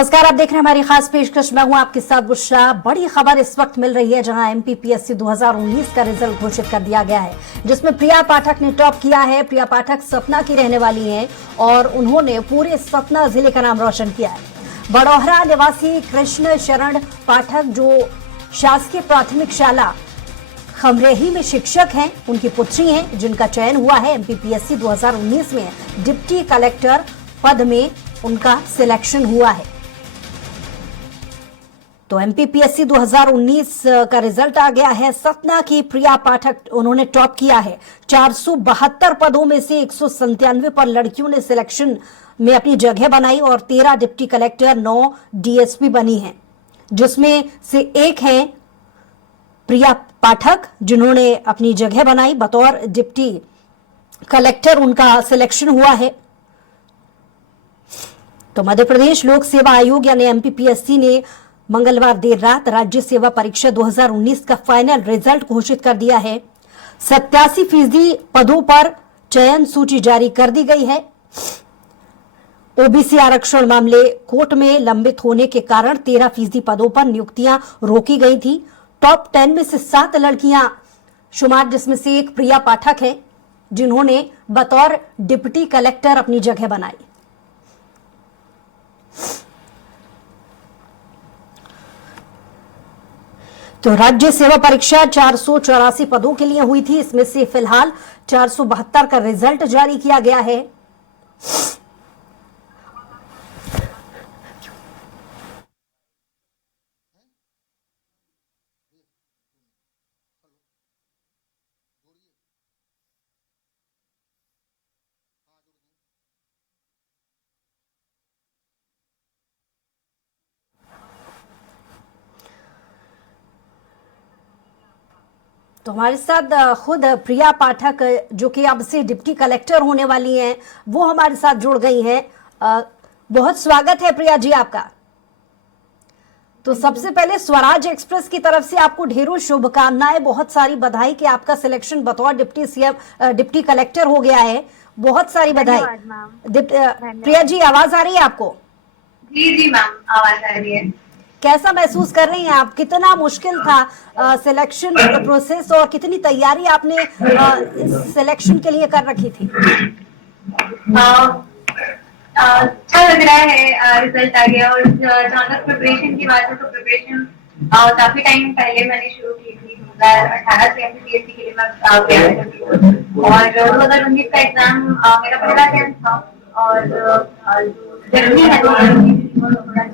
नमस्कार, आप देख रहे हैं हमारी खास पेशकश। मैं हूं आपके साथ बुशरा। बड़ी खबर इस वक्त मिल रही है जहां एमपीपीएससी 2019 का रिजल्ट घोषित कर दिया गया है, जिसमें प्रिया पाठक ने टॉप किया है। प्रिया पाठक सतना की रहने वाली हैं और उन्होंने पूरे सतना जिले का नाम रोशन किया है। बड़ौहरा निवासी कृष्ण शरण पाठक, जो शासकीय प्राथमिक शाला खमरेही में शिक्षक हैं, उनकी पुत्री हैं, जिनका चयन हुआ है एमपीपीएससी 2019 में डिप्टी कलेक्टर पद में उनका सिलेक्शन हुआ है। तो एमपीपीएससी 2019 का रिजल्ट आ गया है। सतना की प्रिया पाठक, उन्होंने टॉप किया है। 472 पदों में से 197 पर लड़कियों ने सिलेक्शन में अपनी जगह बनाई और 13 डिप्टी कलेक्टर, 9 डीएसपी बनी हैं, जिसमें से एक है प्रिया पाठक, जिन्होंने अपनी जगह बनाई बतौर डिप्टी कलेक्टर, उनका सिलेक्शन हुआ है। तो मध्य प्रदेश लोक सेवा आयोग यानी एमपीपीएससी ने मंगलवार देर रात राज्य सेवा परीक्षा 2019 का फाइनल रिजल्ट घोषित कर दिया है। 87% पदों पर चयन सूची जारी कर दी गई है। ओबीसी आरक्षण मामले कोर्ट में लंबित होने के कारण 13% पदों पर नियुक्तियां रोकी गई थी। टॉप 10 में से 7 लड़कियां शुमार, जिसमें से एक प्रिया पाठक है, जिन्होंने बतौर डिप्टी कलेक्टर अपनी जगह बनाई। तो राज्य सेवा परीक्षा 484 पदों के लिए हुई थी। इसमें से फिलहाल 472 का रिजल्ट जारी किया गया है। तो हमारे साथ खुद प्रिया पाठक, जो कि अब से डिप्टी कलेक्टर होने वाली हैं, वो हमारे साथ जुड़ गई हैं। बहुत स्वागत है प्रिया जी आपका। तो सबसे पहले स्वराज एक्सप्रेस की तरफ से आपको ढेरों शुभकामनाएं, बहुत सारी बधाई कि आपका सिलेक्शन बतौर डिप्टी कलेक्टर हो गया है। बहुत सारी बधाई। प्रिया जी, आवाज आ रही है आपको? जी जी मैम, आवाज आ रही है। कैसा महसूस कर रही हैं आप? कितना मुश्किल था सिलेक्शन प्रोसेस और कितनी तैयारी आपने इस सिलेक्शन के लिए कर रखी थी? अच्छा लग रहा है, रिजल्ट आ गया। और जहाँ तक प्रिपरेशन की बात है तो प्रिपरेशन काफी टाइम पहले मैंने शुरू की थी। 2018 से एमपीपीएससी के लिए मैं तैयारी करती हूँ और 2019 का एग्जाम मेरा पहला अटेम्प्ट था। और जर्नी है तो थोड़ा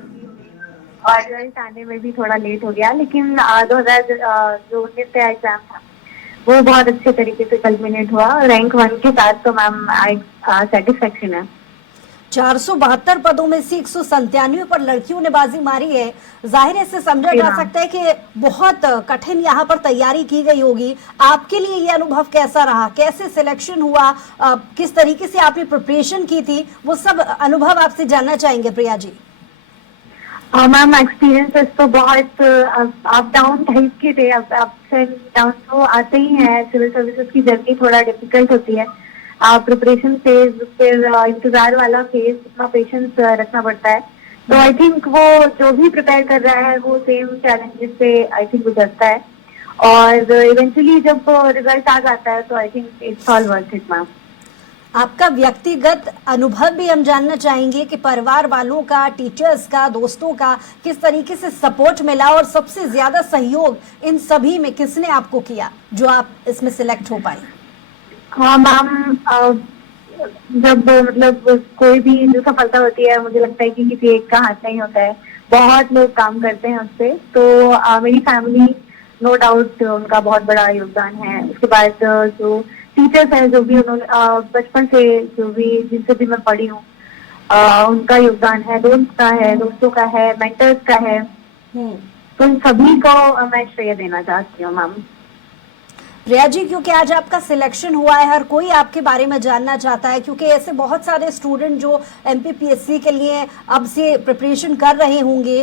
और रिजल्ट आने में भी थोड़ा लेट हो गया, लेकिन 2019 का एग्जाम था वो बहुत अच्छे तरीके से कल्मिनेट हुआ। रैंक 1 के साथ तो मैम सेटिस्फेक्शन है। 472 पदों में से 197 पर लड़कियों ने बाजी मारी है। जाहिर है, इससे समझा जा सकता है कि बहुत कठिन यहाँ पर तैयारी की गई होगी। आपके लिए ये अनुभव कैसा रहा? कैसे सिलेक्शन हुआ? किस तरीके से आपने प्रिपरेशन की थी? वो सब अनुभव आपसे जानना चाहेंगे प्रिया जी। मैम, एक्सपीरियंसेस तो बहुत अप डाउन टाइप के थे। अप्स एंड डाउन तो आते ही हैं। सिविल सर्विसेज की जर्नी थोड़ा डिफिकल्ट होती है। प्रिपरेशन फेज, फिर इंतजार वाला फेज, इतना पेशेंस रखना पड़ता है। तो आई थिंक वो जो भी प्रिपेयर कर रहा है वो सेम चैलेंजेस से आई थिंक गुजरता है। और इवेंचुअली जब रिजल्ट आ जाता है तो I think it's all worth it ma'am. आपका व्यक्तिगत अनुभव भी हम जानना चाहेंगे कि परिवार वालों का, टीचर्स का, दोस्तों का किस तरीके से सपोर्ट मिला और सबसे ज्यादा सहयोग इन सभी में किसने आपको किया जो आप इसमें सिलेक्ट हो पाए? हाँ मैम, जब मतलब कोई भी जो सफलता होती है, मुझे लगता है कि किसी एक का हाथ नहीं होता है, बहुत लोग काम करते हैं उससे। तो मेरी फैमिली नो डाउट उनका बहुत बड़ा योगदान है। उसके बाद जो टीचर्स हैं, जो भी उन्होंने बचपन से जो भी जिनसे भी मैं पढ़ी हूँ, उनका योगदान है, दोस्तों का है, मेंटर्स का है। तो इन सभी को मैं श्रेय देना चाहती हूँ मैम। प्रिया जी, क्योंकि आज आपका सिलेक्शन हुआ है, हर कोई आपके बारे में जानना चाहता है, क्योंकि ऐसे बहुत सारे स्टूडेंट जो एमपीपीएससी के लिए अब से प्रिपरेशन कर रहे होंगे,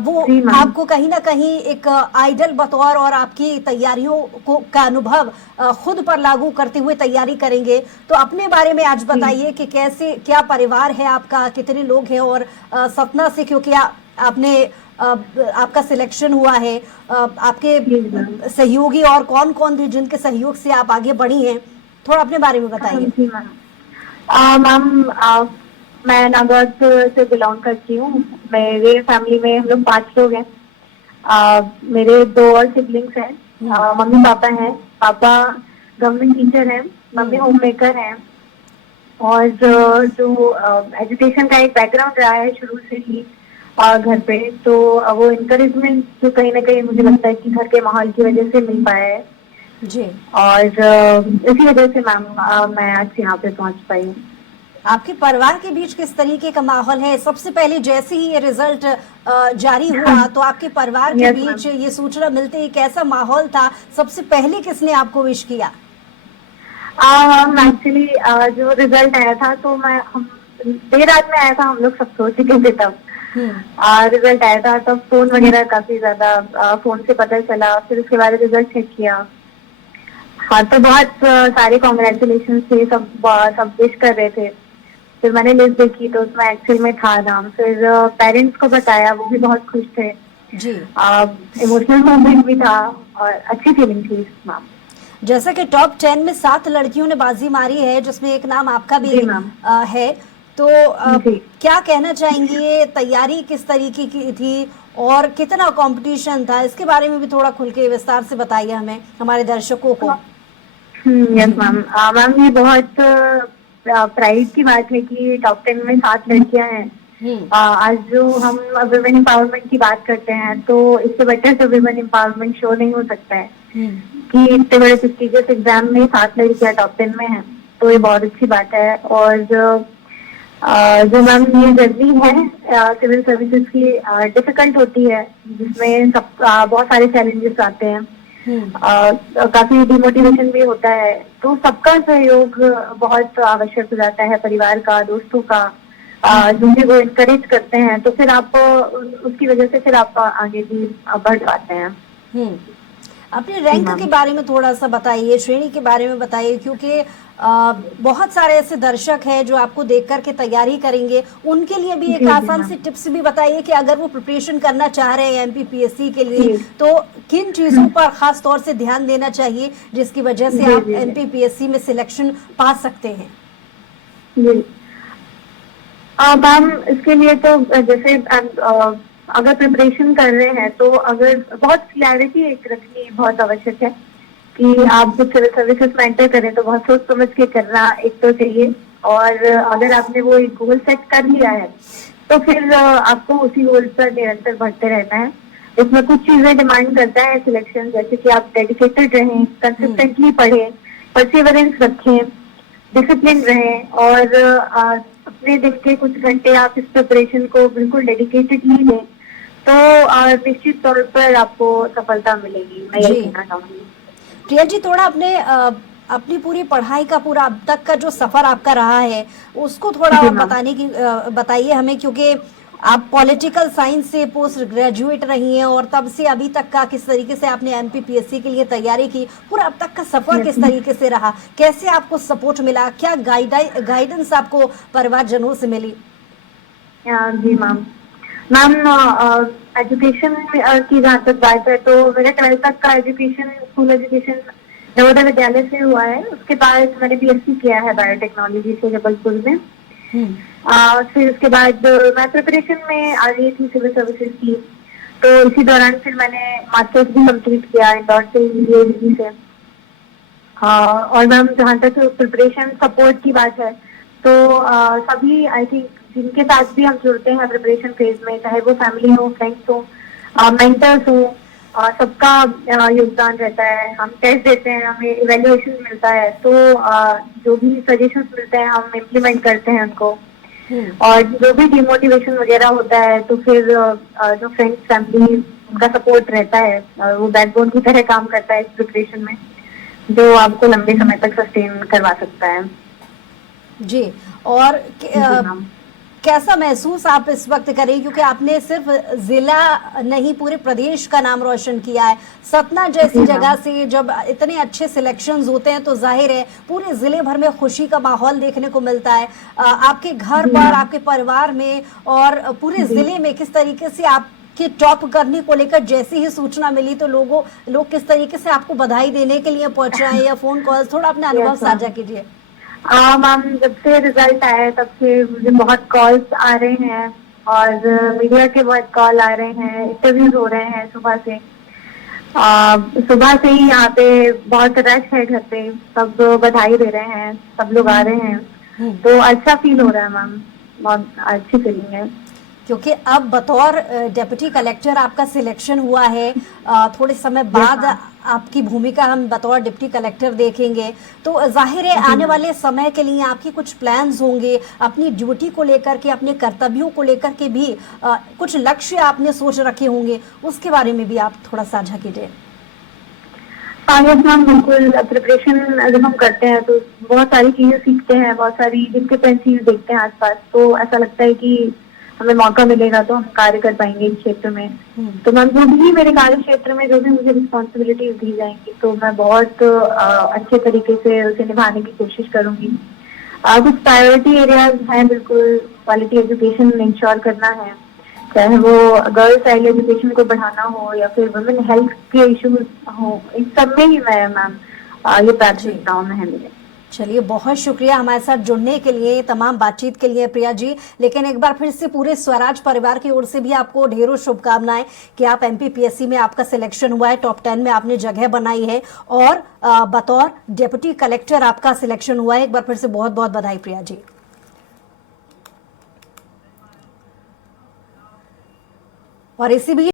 वो आपको कहीं ना कहीं एक आइडल बतौर और आपकी तैयारियों को का अनुभव खुद पर लागू करते हुए तैयारी करेंगे। तो अपने बारे में आज बताइए कि कैसे, क्या परिवार है आपका, कितने लोग हैं, और सपना से, क्योंकि आपने आपका सिलेक्शन हुआ है, आपके सहयोगी और कौन कौन थे जिनके सहयोग से आप आगे बढ़ी हैं, थोड़ा अपने बारे में बताइए। मैम, मैं नागौर से बिलोंग करती हूँ। मेरे फैमिली में हम लोग 5 लोग हैं। मेरे 2 और सिबलिंग्स हैं। मम्मी पापा हैं। पापा गवर्नमेंट टीचर हैं, मम्मी होम मेकर हैं। और जो एजुकेशन का एक बैकग्राउंड रहा है शुरू से ही घर पे, तो वो इनकरेजमेंट जो कहीं ना कहीं मुझे लगता है कि घर के माहौल की वजह से मिल पाया है जी। और इसी वजह से मैम मैं आज यहाँ पे पहुँच पाई हूँ। आपके परिवार के बीच किस तरीके का माहौल है? सबसे पहले जैसे ही ये रिजल्ट जारी हुआ तो आपके परिवार के बीच ये सूचना मिलते ही कैसा माहौल था? सबसे पहले किसने आपको विश किया? एक्चुअली जो रिजल्ट आया था तो हम देर रात में आया था, हम लोग सब सोच चुके थे तब। रिजल्ट आया था तब फोन वगैरह काफी ज्यादा फोन से पता चला, फिर उसके बाद रिजल्ट चेक किया। हाँ, तो बहुत सारे कॉन्ग्रेचुलेशन थे, सब विश कर रहे थे। फिर मैंने लिस्ट देखी तो उसमें एक्चुअल में था नाम। फिर पेरेंट्स को बताया, वो भी बहुत खुश थे जी। इमोशनल मोमेंट भी था और अच्छी फीलिंग थी मैम। जैसा कि टॉप 10 में 7 लड़कियों ने बाजी मारी है, जिसमें एक नाम आपका भी है, तो क्या कहना चाहेंगी? ये तैयारी किस तरीके की थी और कितना कंपटीशन था? इसके बारे में भी थोड़ा खुल के विस्तार से बताइए हमें, हमारे दर्शकों को। Yes ma'am. मैम, ये बहुत प्राइड की बात है कि टॉप 10 में 7 लड़कियां हैं। आज जो हम वुमेन एम्पावरमेंट की बात करते हैं तो इससे बेटर तो वुमेन एम्पावरमेंट शो नहीं हो सकता है कि इतने बड़े प्रेस्टिजियस एग्जाम में 7 लड़कियां टॉप 10 में हैं, तो ये बहुत अच्छी बात है। और जो मैम ये जर्नी है सिविल सर्विसेज की डिफिकल्ट होती है, जिसमें बहुत सारे चैलेंजेस आते हैं, काफी डिमोटिवेशन भी होता है, तो सबका सहयोग बहुत आवश्यक हो जाता है, परिवार का, दोस्तों का, जो भी वो इनकरेज करते हैं, तो फिर आप उसकी वजह से फिर आप आगे भी बढ़ पाते हैं। अपने रैंक के बारे में थोड़ा सा बताइए, श्रेणी के बारे में बताइए, क्योंकि बहुत सारे ऐसे दर्शक हैं जो आपको देख करके तैयारी करेंगे, उनके लिए भी एक आसान सी टिप्स भी बताइए कि अगर वो प्रिपरेशन करना चाह रहे हैं एमपीपीएससी के लिए, तो किन चीजों पर खास तौर से ध्यान देना चाहिए जिसकी वजह से आप एमपीपीएससी में सिलेक्शन पा सकते हैं? मैम, इसके लिए तो जैसे अगर प्रिपरेशन कर रहे हैं तो अगर बहुत क्लैरिटी एक रखनी बहुत आवश्यक है कि आप जब सिविल सर्विसेज में एंटर करें तो बहुत सोच समझ के करना एक तो चाहिए। और अगर आपने वो एक गोल सेट कर लिया है तो फिर आपको उसी गोल पर निरंतर बढ़ते रहना है। इसमें कुछ चीजें डिमांड करता है सिलेक्शन, जैसे कि आप डेडिकेटेड रहें, कंसिस्टेंटली पढ़ें, परसिवरेंस रखें, डिसिप्लिन रहें और अपने दिन के कुछ घंटे आप इस प्रिपरेशन को बिल्कुल डेडिकेटेडली लें, तो निश्चित तौर पर आपको सफलता मिलेगी। मैं यही कहना चाहूंगी। प्रिया जी, थोड़ा अपनी पूरी पढ़ाई का पूरा अब तक का जो सफर आपका रहा है उसको थोड़ा बताइए हमें, क्योंकि आप पॉलिटिकल साइंस से पोस्ट ग्रेजुएट रही हैं और तब से अभी तक का किस तरीके से आपने एमपीपीएससी के लिए तैयारी की, पूरा अब तक का सफर किस तरीके से रहा, कैसे आपको सपोर्ट मिला, क्या गाइडेंस आपको परिवारजनों से मिली? जी मैम, एजुकेशन की जहाँ तक बात है तो मेरा 12th तक का education, school education Navodaya Vidyalaya से हुआ है। उसके बाद मैंने बीएससी किया है बायोटेक्नोलॉजी से जबलपुर में। फिर उसके बाद मैं प्रिपरेशन में आ गई थी सिविल सर्विसेज की, तो इसी दौरान फिर मैंने मास्टर्स भी कंप्लीट किया इंदौर से यूनिवर्सिटी से। और मैम, जहाँ तक प्रिपरेशन सपोर्ट की बात है तो सभी आई थिंक जिनके साथ भी हम जुड़ते हैं प्रिपरेशन फेज में, चाहे वो फैमिली हो, फ्रेंड्स हो, मेंटर्स हो, सबका योगदान रहता है। हम टेस्ट देते हैं, हमें इवैल्यूएशन मिलता है, तो जो भी सजेशंस मिलते हैं हम इम्प्लीमेंट करते हैं उनको। और जो भी डिमोटिवेशन वगैरह होता है तो फिर जो फ्रेंड्स, फैमिली, उनका सपोर्ट रहता है, वो बैकबोन की तरह काम करता है इस प्रिपरेशन में। जो आपको लंबे समय तक सस्टेन करवा सकता है। जी। और जी मैम। कैसा महसूस आप इस वक्त करें, क्योंकि आपने सिर्फ जिला नहीं पूरे प्रदेश का नाम रोशन किया है। सतना जैसी जी जगह मैम। से जब इतने अच्छे सिलेक्शंस होते हैं तो जाहिर है पूरे जिले भर में खुशी का माहौल देखने को मिलता है। आपके घर जी पर, मैम। आपके परिवार में और पूरे जी। जिले में किस तरीके से आप कि टॉप करने को लेकर जैसी ही सूचना मिली तो लोग किस तरीके से आपको बधाई देने के लिए पहुंच रहे हैं या फोन कॉल, थोड़ा अपना अनुभव यस मैम। साझा कीजिए। मैम, जब से रिजल्ट आया है तब से मुझे बहुत कॉल्स आ रहे हैं और मीडिया के बहुत कॉल आ रहे हैं, इंटरव्यूज हो रहे हैं सुबह से। सुबह से ही यहाँ पे बहुत रश है घर पे, सब बधाई दे रहे हैं, सब लोग आ रहे हैं, हम्म। तो अच्छा फील हो रहा है मैम, बहुत अच्छी फीलिंग है। क्योंकि अब बतौर डेप्यूटी कलेक्टर आपका सिलेक्शन हुआ है, थोड़े समय यस बाद मैम। आपकी भूमिका हम बतौर डिप्टी कलेक्टर देखेंगे, तो जाहिर है जी आने मैम। वाले समय के लिए आपके कुछ प्लान्स होंगे अपनी ड्यूटी को लेकर के, अपने कर्तव्यों को लेकर के भी कुछ लक्ष्य आपने सोच रखे होंगे, उसके बारे में भी आप थोड़ा साझा कीजिए। यस मैम, बिल्कुल। प्रिपरेशन जब हम करते हैं तो बहुत सारी चीजें सीखते हैं, बहुत सारी डिस्क्रिपेंसीज देखते हैं आसपास, तो ऐसा लगता है कि हमें मौका मिलेगा तो हम कार्य कर पाएंगे इस क्षेत्र में। तो मैम, जो भी मेरे कार्य क्षेत्र में जो भी मुझे रिस्पॉन्सिबिलिटीज दी जाएंगी तो मैं बहुत अच्छे तरीके से उसे निभाने की कोशिश करूंगी। कुछ प्रायोरिटी एरियाज हैं, बिल्कुल क्वालिटी एजुकेशन इंश्योर करना है, चाहे वो गर्ल्स चाइल्ड एजुकेशन को बढ़ाना हो या फिर वुमेन हेल्थ के इश्यूज हो, इन सब में ही मैं मैम ये प्राथमिकताओं में है मेरे। चलिए, बहुत शुक्रिया हमारे साथ जुड़ने के लिए, तमाम बातचीत के लिए प्रिया जी। लेकिन एक बार फिर से पूरे स्वराज परिवार की ओर से भी आपको ढेरों शुभकामनाएं कि आप एमपीपीएससी में आपका सिलेक्शन हुआ है, टॉप 10 में आपने जगह बनाई है और बतौर डेप्यूटी कलेक्टर आपका सिलेक्शन हुआ है। एक बार फिर से बहुत बहुत बधाई प्रिया जी। और इसी भी